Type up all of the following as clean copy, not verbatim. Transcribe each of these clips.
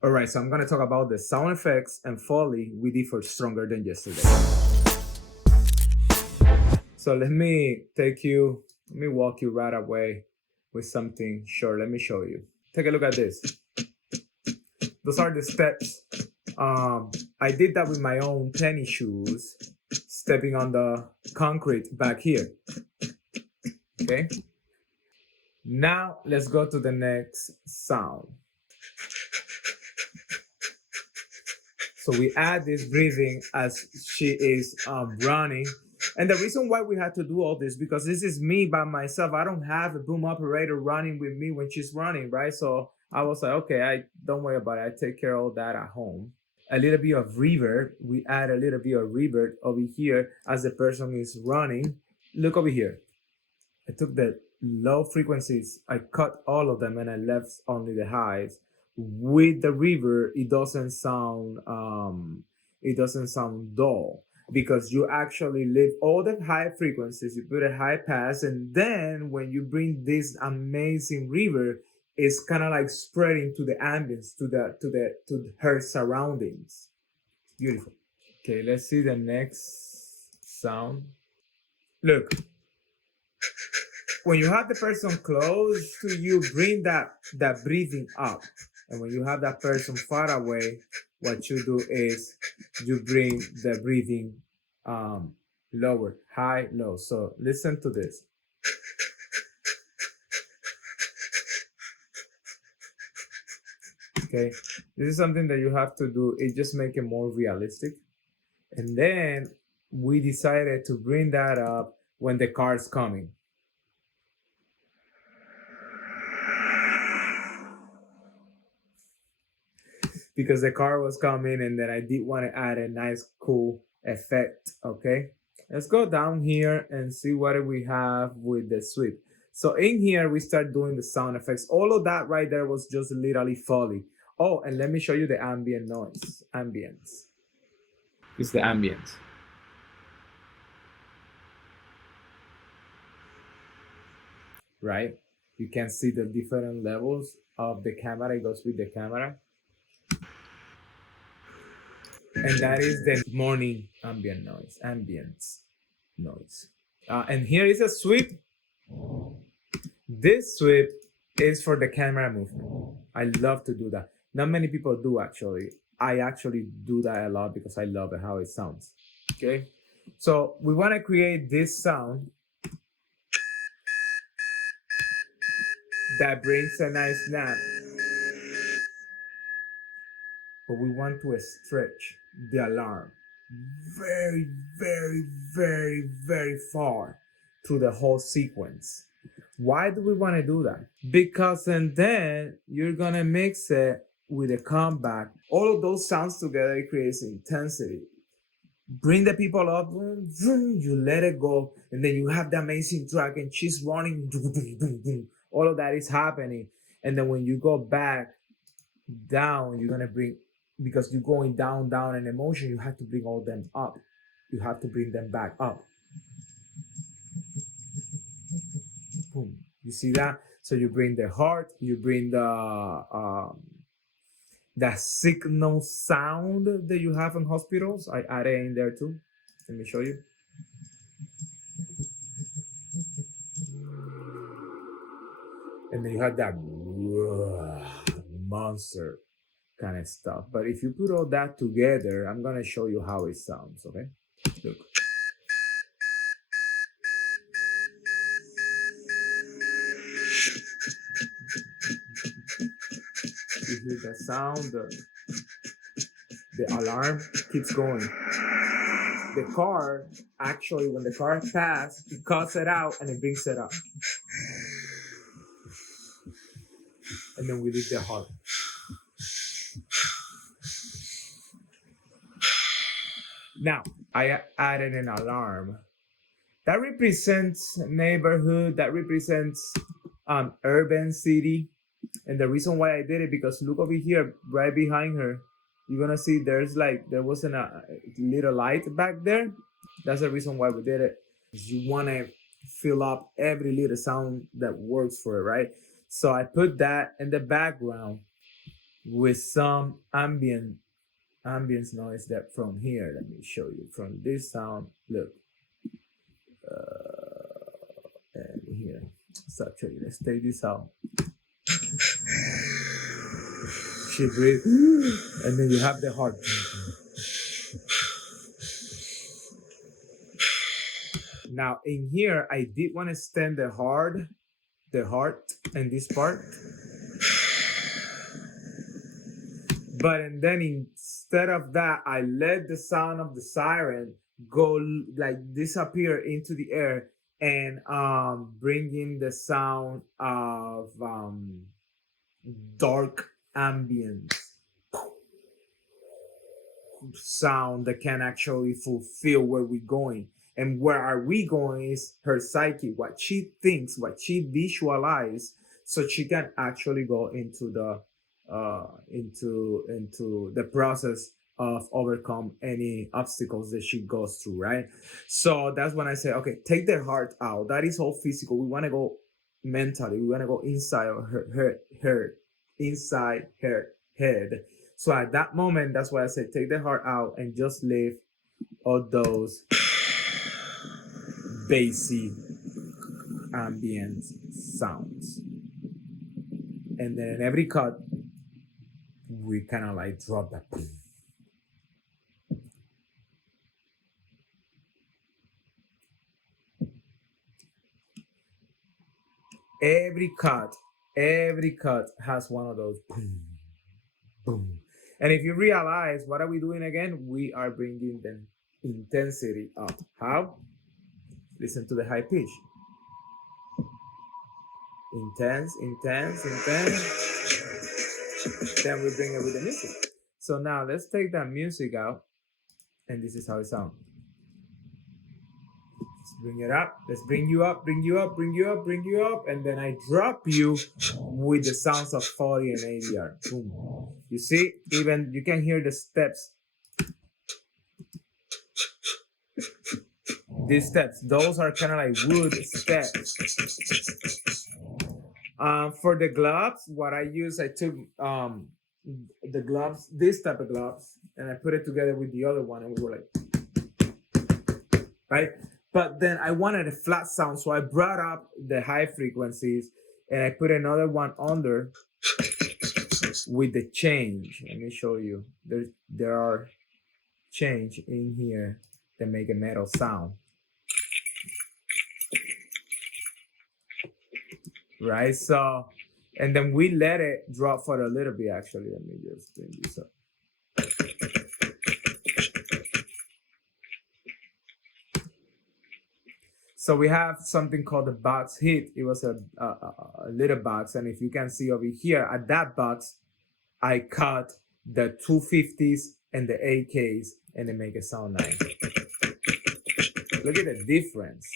All right, so I'm gonna talk about the sound effects and Foley we did for Stronger Than Yesterday. So let me walk you right away with something short. Let me show you. Take a look at this. Those are the steps. I did that with my own tennis shoes, stepping on the concrete back here. Okay. Now let's go to the next sound. So we add this breathing as she is running. And the reason why we had to do all this, because this is me by myself. I don't have a boom operator running with me when she's running, right? So I was like, okay, I don't worry about it. I take care of all that at home. A little bit of reverb. We add a little bit of reverb over here as the person is running. Look over here. I took the low frequencies, I cut all of them, and I left only the highs. With the reverb, it doesn't sound dull, because you actually leave all the high frequencies, you put a high pass, and then when you bring this amazing reverb, it's kind of like spreading to the ambience, to her surroundings. Beautiful. Okay, let's see the next sound. Look, when you have the person close to you, bring that breathing up. And when you have that person far away, what you do is you bring the breathing lower, high, low. So listen to this. Okay, this is something that you have to do. It just make it more realistic. And then we decided to bring that up when the car's coming. Because the car was coming, and then I did want to add a nice cool effect. Okay, let's go down here and see what we have with the sweep. So in here we start doing the sound effects. All of that right there was just literally Foley. Oh, and let me show you the ambient noise. Ambience. It's the ambience. Right, you can see the different levels of the camera. It goes with the camera. And that is the morning ambience noise. And here is a sweep. This sweep is for the camera movement. I love to do that. Not many people do, actually. I actually do that a lot because I love it, how it sounds. Okay, so we want to create this sound that brings a nice snap, but we want to stretch the alarm very, very, very, very far through the whole sequence. Why do we want to do that? Because and then you're gonna mix it with a comeback. All of those sounds together, it creates intensity. Bring the people up, boom, boom, you let it go, and then you have the amazing track, and she's running, boom, boom, boom, boom. All of that is happening, and then when you go back down, you're gonna bring, because you're going down, down in emotion, you have to bring all them up. You have to bring them back up. Boom. You see that? So you bring the heart, you bring the signal sound that you have in hospitals. I added in there too. Let me show you. And then you have that monster kind of stuff. But if you put all that together, I'm gonna show you how it sounds. Okay, look. You hear the sound, the alarm keeps going. The car, actually, when the car passes, it cuts it out and it brings it up. And then we leave the heart. Now, I added an alarm. That represents neighborhood, that represents urban city. And the reason why I did it, because look over here, right behind her, you're gonna see there wasn't a little light back there. That's the reason why we did it. You wanna fill up every little sound that works for it, right? So I put that in the background. with some ambience noise that from here. Let me show you from this sound. Look, and here. So actually, let's take this out. She breathes, and then you have the heart. Now in here, I did want to extend the heart, in this part. But and then instead of that, I let the sound of the siren go like disappear into the air and bring in the sound of dark ambient sound that can actually fulfill where we're going. And where are we going is her psyche, what she thinks, what she visualizes, so she can actually go into the process of overcome any obstacles that she goes through, right? So that's when I say, okay, take the heart out. That is all physical. We want to go mentally. We want to go inside of her inside her head. So at that moment, that's why I say take the heart out and just leave all those bassy ambient sounds. And then in every cut, we kind of like drop that. Every cut has one of those boom, boom. And if you realize, what are we doing again? We are bringing the intensity up. How? Listen to the high pitch. Intense, intense, intense. Then we bring it with the music. So now let's take that music out, and this is how it sounds. Let's bring it up. Let's bring you up, bring you up, bring you up, bring you up, and then I drop you with the sounds of Foley and ADR. Boom. You see, even you can hear the steps. These steps, those are kind of like wood steps. For the gloves, what I use, I took the gloves, this type of gloves, and I put it together with the other one, and we were like, right? But then I wanted a flat sound, so I brought up the high frequencies, and I put another one under with the change. Let me show you. There are change in here that make a metal sound. Right, so, and then we let it drop for a little bit. Actually, let me just bring this up. So we have something called the box hit. It was a little box, and if you can see over here at that box, I cut the 250s and the AKs, and they make it sound nice. Look at the difference.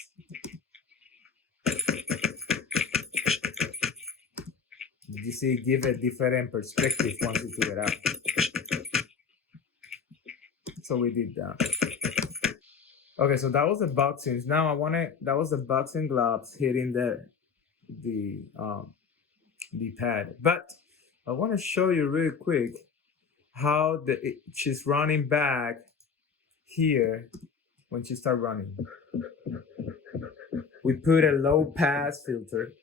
You see, give a different perspective once you do it out. So we did that. Okay, so that was the boxings. Now that was the boxing gloves hitting the pad. But I want to show you real quick how she's running back here when she start running. We put a low pass filter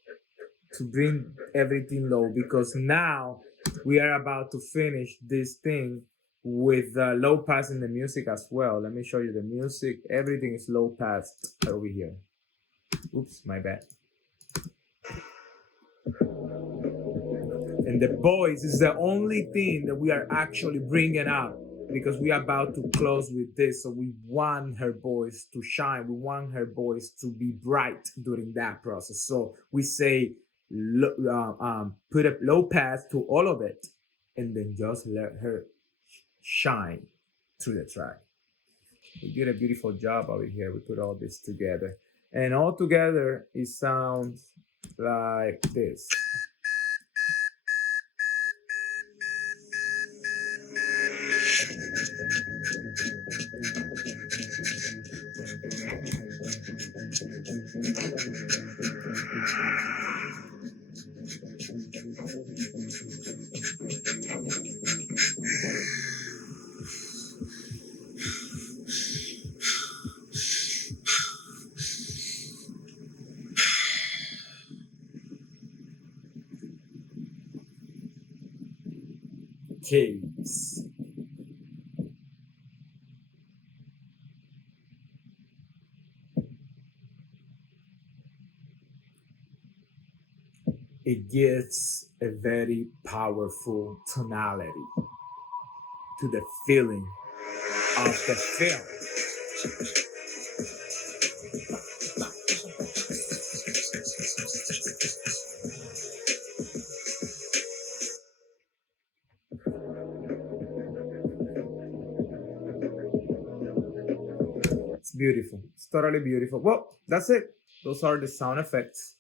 to bring everything low, because now we are about to finish this thing with low pass in the music as well. Let me show you the music. Everything is low pass over here. Oops, my bad. And the voice is the only thing that we are actually bringing up, because we are about to close with this. So we want her voice to shine. We want her voice to be bright during that process. So we say, put a low pass to all of it, and then just let her shine through the track. We did a beautiful job over here. We put all this together, and all together it sounds like this. caves. It gives a very powerful tonality to the feeling of the film. It's beautiful. It's totally beautiful. Well, that's it. Those are the sound effects.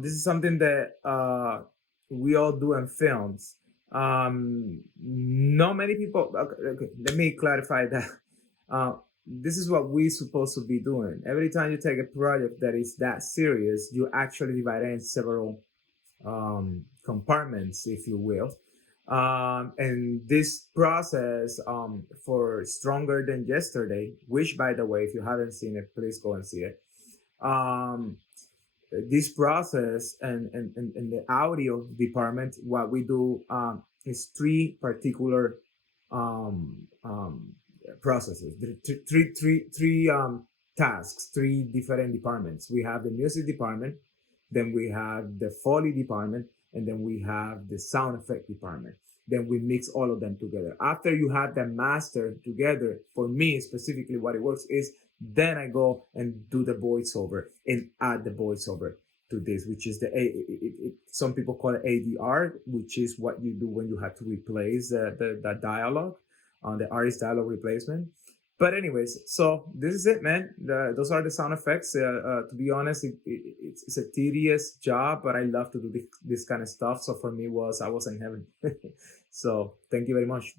This is something that we all do in films. Not many people. Okay, let me clarify that. This is what we're supposed to be doing. Every time you take a project that is that serious, you actually divide it in several compartments, if you will. And this process for Stronger Than Yesterday, which, by the way, if you haven't seen it, please go and see it. Um, this process and the audio department, what we do is three particular um, um, processes, three tasks, three different departments. We have the music department, then we have the Foley department, and then we have the sound effect department. Then we mix all of them together. After you have them mastered together, for me specifically, what it works is then I go and do the voiceover and add the voiceover to this, which is some people call it ADR, which is what you do when you have to replace the dialogue on the artist dialogue replacement. But anyways, so this is it, man. Those are the sound effects. To be honest, it's a tedious job, but I love to do this kind of stuff. So for me, I was in heaven. So thank you very much.